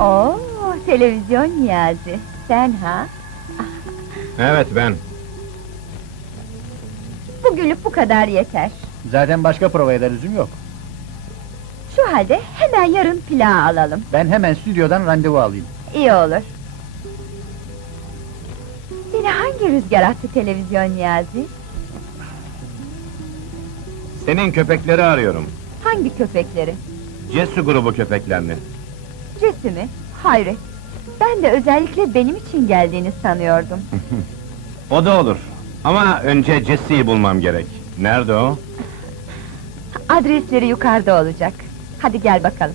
Oo, televizyon Niyazi. Sen ha? Evet ben. Bugünlük bu kadar yeter. Zaten başka provaya da lüzum yok. Şu halde hemen yarın plağı alalım. Ben hemen stüdyodan randevu alayım. İyi olur. Seni hangi rüzgar attı televizyon Niyazi? Senin köpekleri arıyorum. Hangi köpekleri? Cessu grubu köpeklerini. Cesi mi? Hayret. Ben de özellikle benim için geldiğini sanıyordum. O da olur. Ama önce Jesse'yi bulmam gerek. Nerede o? Adresleri yukarıda olacak. Hadi gel bakalım.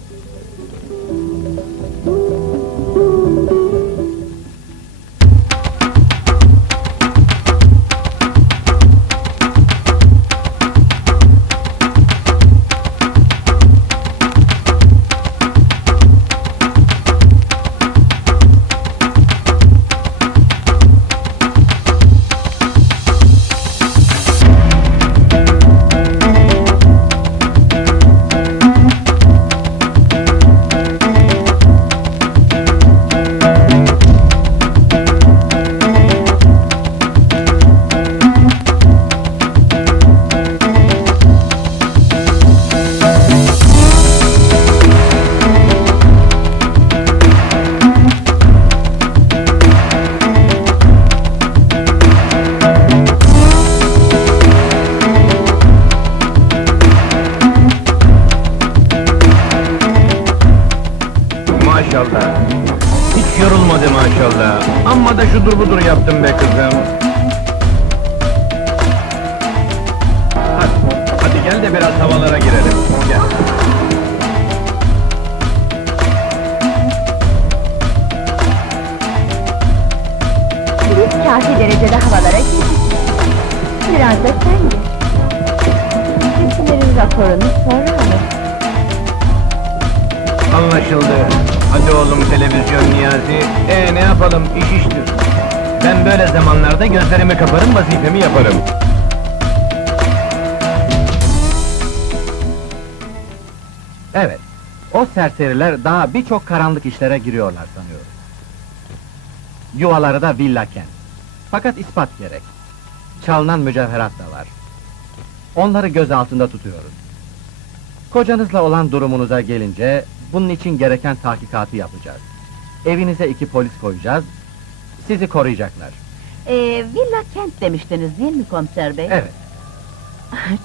Maşallah. Hiç yorulmadı maşallah. Amma da şudur budur yaptım be kızım. Hadi, hadi gel de biraz havalara girelim. Gel. Biz kafi derecede havalara girdik. Biraz da sen gir. Resimlerin raporunu sonra alır. Anlaşıldı. Hadi oğlum televizyon Niyazi. Ee ne yapalım iş iştir. Ben böyle zamanlarda gözlerimi kaparım vazifemi yaparım. Evet. O serseriler daha birçok karanlık işlere giriyorlar sanıyorum. Yuvaları da villa kent. Fakat ispat gerek. Çalınan mücevherat da var. Onları göz altında tutuyoruz. Kocanızla olan durumunuza gelince, bunun için gereken tahkikatı yapacağız. Evinize iki polis koyacağız, sizi koruyacaklar. Ee, Villa Kent demiştiniz değil mi komiser bey? Evet,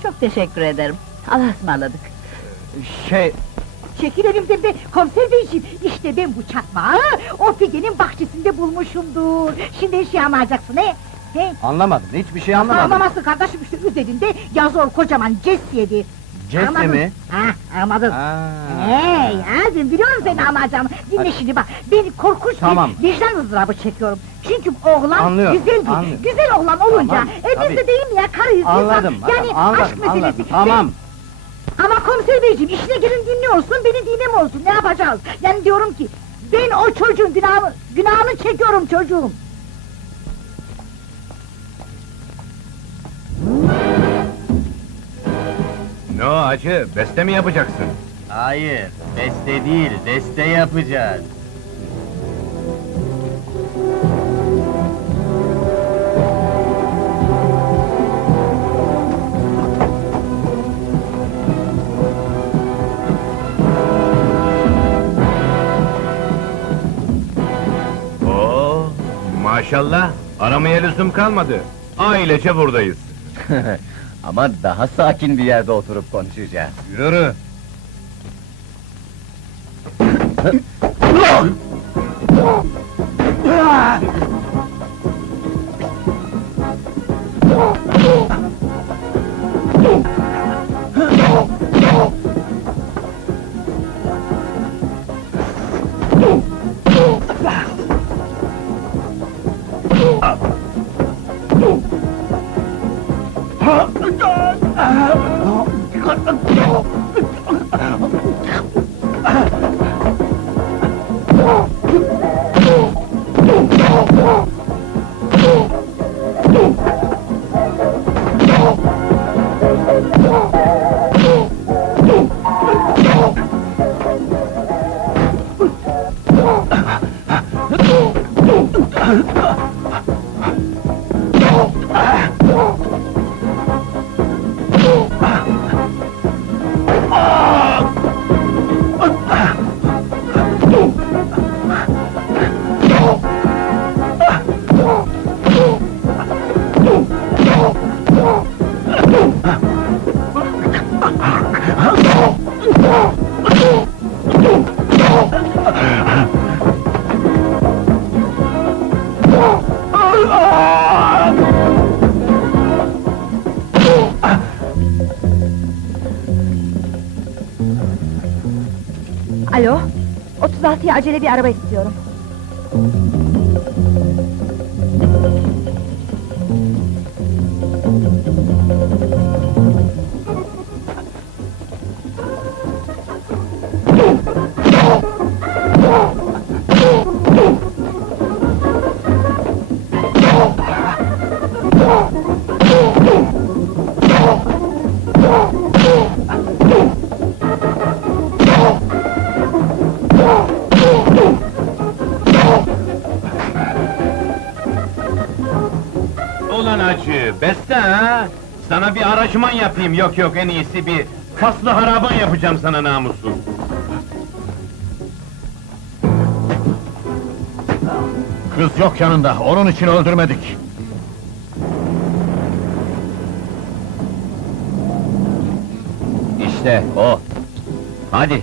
Çok teşekkür ederim. Allah'a ısmarladık. şey, Çekil elimden be komiser beyciğim. İşte ben bu çakmağı o figenin bahçesinde bulmuşumdur. Şimdi her şeyi anlayacaksın he? He? anlamadım, hiçbir şey anlamadım. Anlamazsın kardeşim işte üzerinde yazıyor kocaman Jesse'ydi. Jesse Anladın? mi? Ha anladın. Aa. Hey ben biliyorum seni anlayacağımı. Dinle Hadi. şimdi bak. Ben korkunç Tamam. bir vicdan ızdırabı çekiyorum. Çünkü oğlan Anlıyorum, güzel bir, anlıyorum. güzel oğlan olunca. Tamam, e biz de değil mi ya karıyız. Anladım, insan. Yani anladım, aşk meselesi. anladım, tamam. Ama komiser beyciğim işine gelin dinliyorsun, beni dinlemiyorsun. Ne yapacağız? Yani diyorum ki, ben o çocuğun günahını, günahını çekiyorum çocuğum. Ne o acı? Beste mi yapacaksın? Hayır, beste değil, deste yapacağız. Oo, maşallah. Aramaya lüzum kalmadı. Ailece buradayız. Ama daha sakin bir yerde oturup konuşacağız. Yürü! Ah! Oh, God. Acele bir araba istiyorum. Ulan acı, beste ha! Sana bir araşman yapayım, yok yok en iyisi bir kaslı haraban yapacağım sana namussuz. Kız yok yanında, onun için öldürmedik. İşte o. Hadi.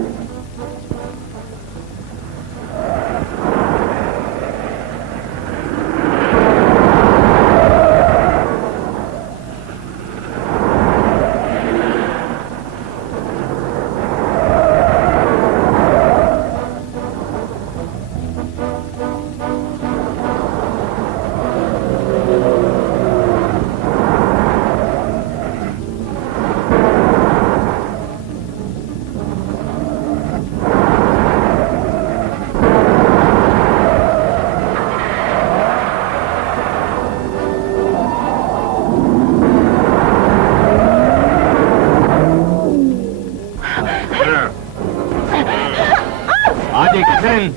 Hadi gidin!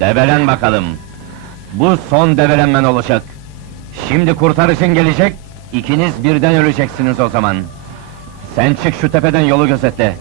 Develen bakalım. Bu son develenmen olacak. Şimdi kurtarışın gelecek, ikiniz birden öleceksiniz o zaman. Sen çık şu tepeden yolu gözetle.